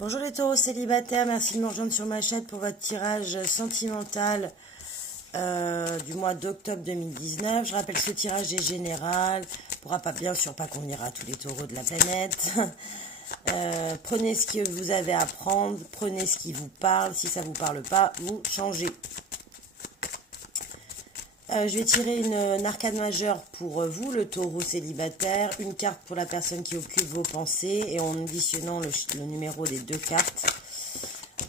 Bonjour les taureaux célibataires, merci de me rejoindre sur ma chaîne pour votre tirage sentimental du mois d'octobre 2019. Je rappelle que ce tirage est général, ne pourra pas bien sûr pas convenir à tous les taureaux de la planète. Prenez ce que vous avez à apprendre, prenez ce qui vous parle, si ça ne vous parle pas, vous changez. Je vais tirer une arcane majeure pour vous, le taureau célibataire, une carte pour la personne qui occupe vos pensées et en additionnant le numéro des deux cartes.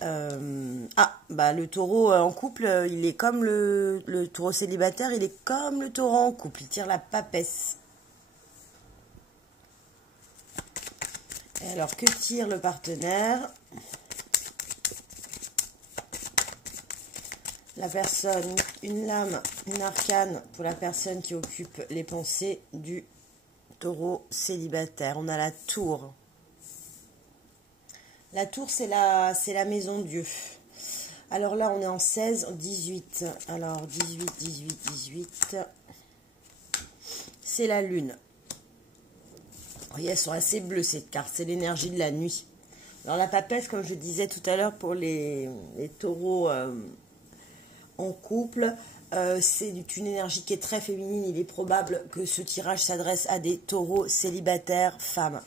Le taureau en couple, il est comme le taureau célibataire, il est comme le taureau en couple, il tire la papesse. Et alors, que tire le partenaire ? La personne, une lame, une arcane pour la personne qui occupe les pensées du taureau célibataire. On a la tour. La tour, c'est la maison Dieu. Alors là, on est en 16, 18. Alors, 18, 18, 18. C'est la lune. Vous voyez, elles sont assez bleues, ces cartes. C'est l'énergie de la nuit. Alors, la papesse, comme je disais tout à l'heure, pour les taureaux en couple, c'est une énergie qui est très féminine. Il est probable que ce tirage s'adresse à des taureaux célibataires femmes.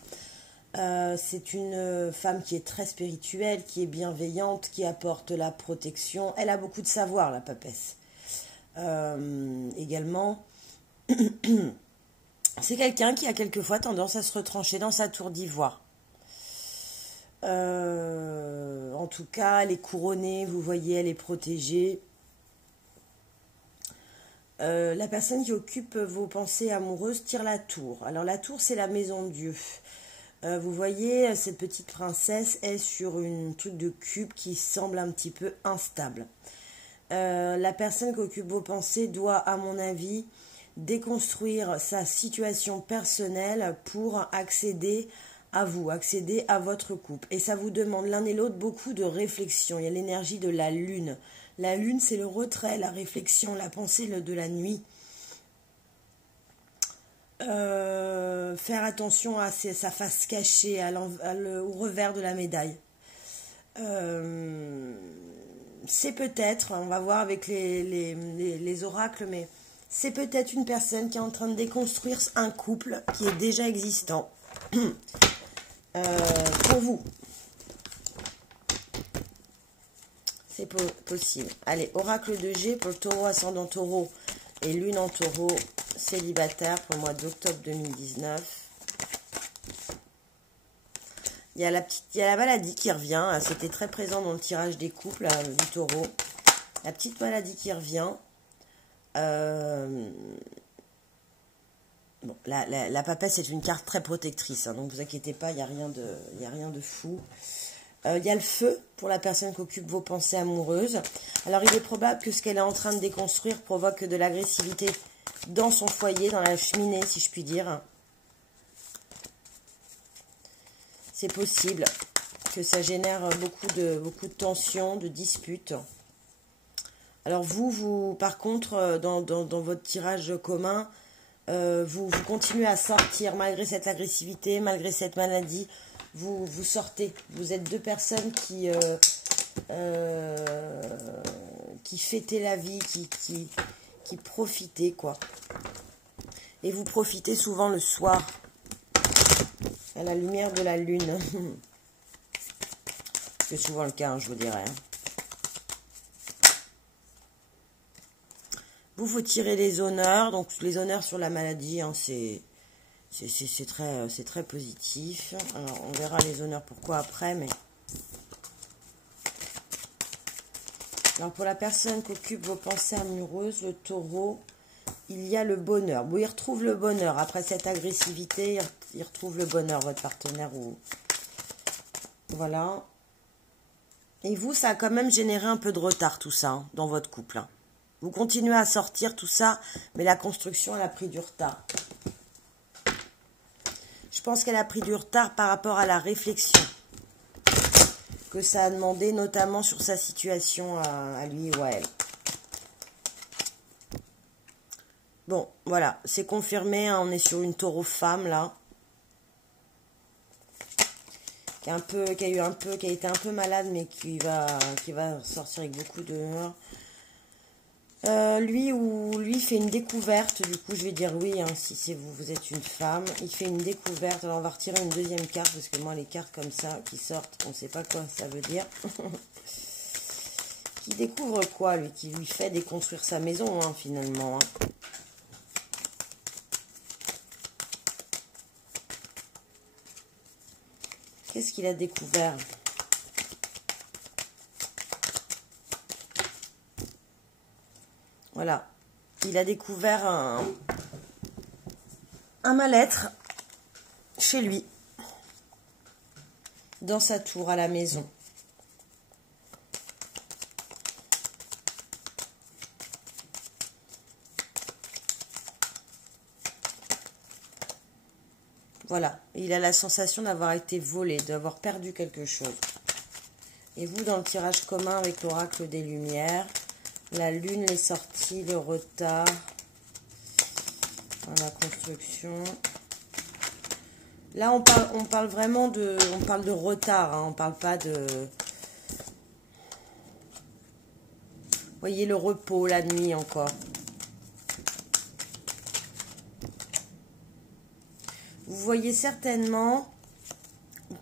C'est une femme qui est très spirituelle, qui est bienveillante, qui apporte la protection. Elle a beaucoup de savoir, la papesse. Également, c'est quelqu'un qui a quelquefois tendance à se retrancher dans sa tour d'ivoire. En tout cas, elle est couronnée, vous voyez, elle est protégée. La personne qui occupe vos pensées amoureuses tire la tour. Alors la tour, c'est la maison de Dieu. Vous voyez, cette petite princesse est sur une truc de cube qui semble un petit peu instable. La personne qui occupe vos pensées doit, à mon avis, déconstruire sa situation personnelle pour accéder à vous, accéder à votre couple. Et ça vous demande l'un et l'autre beaucoup de réflexion. Il y a l'énergie de la lune. La lune, c'est le retrait, la réflexion, la pensée de la nuit. Faire attention à sa face cachée, au revers de la médaille. C'est peut-être, on va voir avec les oracles, mais c'est peut-être une personne qui est en train de déconstruire un couple qui est déjà existant. Pour vous. C'est possible. Allez, oracle de G pour le taureau ascendant taureau et lune en taureau célibataire pour le mois d'octobre 2019. Il y a la maladie qui revient. C'était très présent dans le tirage des couples du taureau. La petite maladie qui revient. Bon, la papesse, c'est une carte très protectrice. Donc, vous inquiétez pas, il n'y a rien de fou. Il y a le feu pour la personne qui occupe vos pensées amoureuses. Alors, il est probable que ce qu'elle est en train de déconstruire provoque de l'agressivité dans son foyer, dans la cheminée, si je puis dire. C'est possible que ça génère beaucoup de tensions, de disputes. Alors, vous par contre, dans votre tirage commun, vous continuez à sortir malgré cette agressivité, malgré cette maladie. Vous sortez. Vous êtes deux personnes qui fêtez la vie, qui profitez, quoi. Et vous profitez souvent le soir, à la lumière de la lune. C'est souvent le cas, hein, je vous dirais. Vous tirez les honneurs. Donc, les honneurs sur la maladie, hein, c'est très positif. Alors, on verra les honneurs pourquoi après, mais... Alors, pour la personne qui occupe vos pensées amoureuses, le taureau, il y a le bonheur. Bon, il retrouve le bonheur. Après cette agressivité, il retrouve le bonheur, votre partenaire. Voilà. Et vous, ça a quand même généré un peu de retard, tout ça, hein, dans votre couple. Hein. Vous continuez à sortir tout ça, mais la construction, elle a pris du retard. Je pense qu'elle a pris du retard par rapport à la réflexion que ça a demandé, notamment sur sa situation à lui ou à elle. Bon, voilà, c'est confirmé, hein, on est sur une taureau femme, là. qui a été un peu malade, mais qui va sortir avec beaucoup de... lui fait une découverte, du coup je vais dire oui, hein, si c'est vous, vous êtes une femme. Il fait une découverte, alors on va retirer une deuxième carte, parce que moi les cartes comme ça qui sortent, on ne sait pas quoi ça veut dire. Qui découvre quoi, lui? Qui lui fait déconstruire sa maison, hein, finalement. Hein. Qu'est-ce qu'il a découvert? Voilà. Il a découvert un mal-être chez lui, dans sa tour, à la maison. Voilà, il a la sensation d'avoir été volé, d'avoir perdu quelque chose. Et vous, dans le tirage commun avec l'oracle des Lumières, la lune, les sorties, le retard, la construction. Là, on parle vraiment de... On parle de retard, hein, on parle pas de... Vous voyez le repos, la nuit encore. Vous voyez certainement,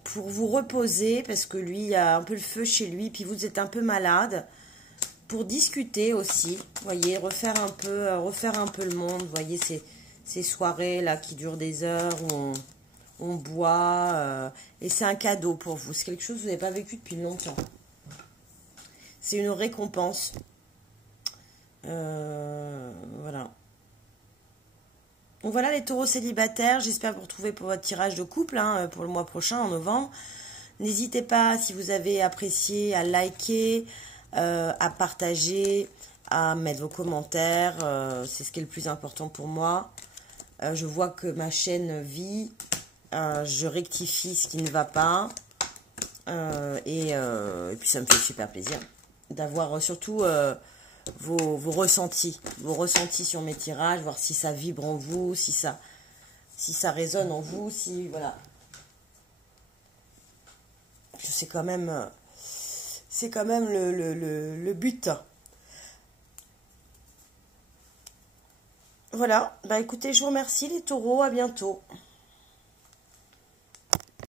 pour vous reposer, parce que lui, il y a un peu le feu chez lui, puis vous êtes un peu malade, pour discuter aussi, vous voyez, refaire un peu le monde, vous voyez, ces soirées là qui durent des heures, où on boit, et c'est un cadeau pour vous, c'est quelque chose que vous n'avez pas vécu depuis longtemps. C'est une récompense. Voilà. Donc voilà les taureaux célibataires, j'espère vous retrouver pour votre tirage de couple, hein, pour le mois prochain, en novembre. N'hésitez pas, si vous avez apprécié, à liker, à partager, à mettre vos commentaires, c'est ce qui est le plus important pour moi. Je vois que ma chaîne vit, je rectifie ce qui ne va pas, et puis ça me fait super plaisir d'avoir surtout... vos ressentis sur mes tirages, voir si ça vibre en vous, si ça résonne en vous, si voilà. C'est quand même le but. Voilà, bah écoutez, je vous remercie les taureaux, à bientôt.